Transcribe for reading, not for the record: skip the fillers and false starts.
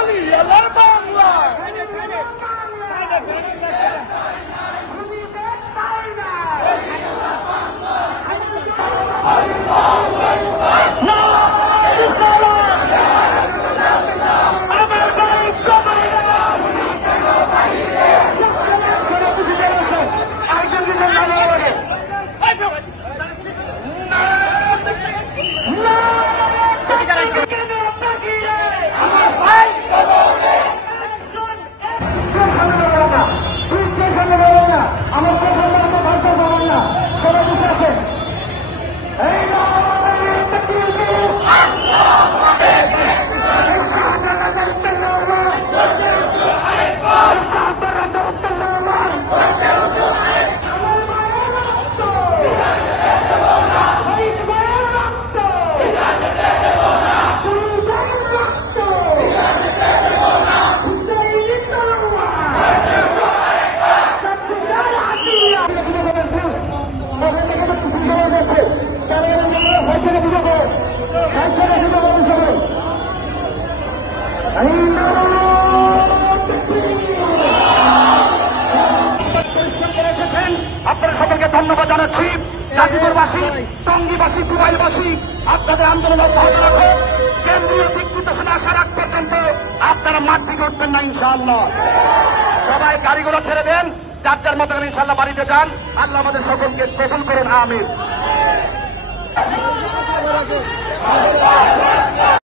বলিয়ালার বাংলা আপনাদের সকলকে ধন্যবাদ জানাচ্ছি। গাজীপুরবাসী, টঙ্গীবাসী, কুমাইলবাসী আপনাদের আন্দোলন অব্যাহত রাখুন। কেন্দ্রীয় দিক নির্দেশনা আসার আগ পর্যন্ত আপনারা মাঠ থেকে উঠবেন না ইনশাআল্লাহ। সবাই গাড়িগুলো ছেড়ে দেন, যার যার মতো ইনশাআল্লাহ বাড়িতে যান। আল্লাহ আমাদের সকলকে কবুল করুন, আমিন।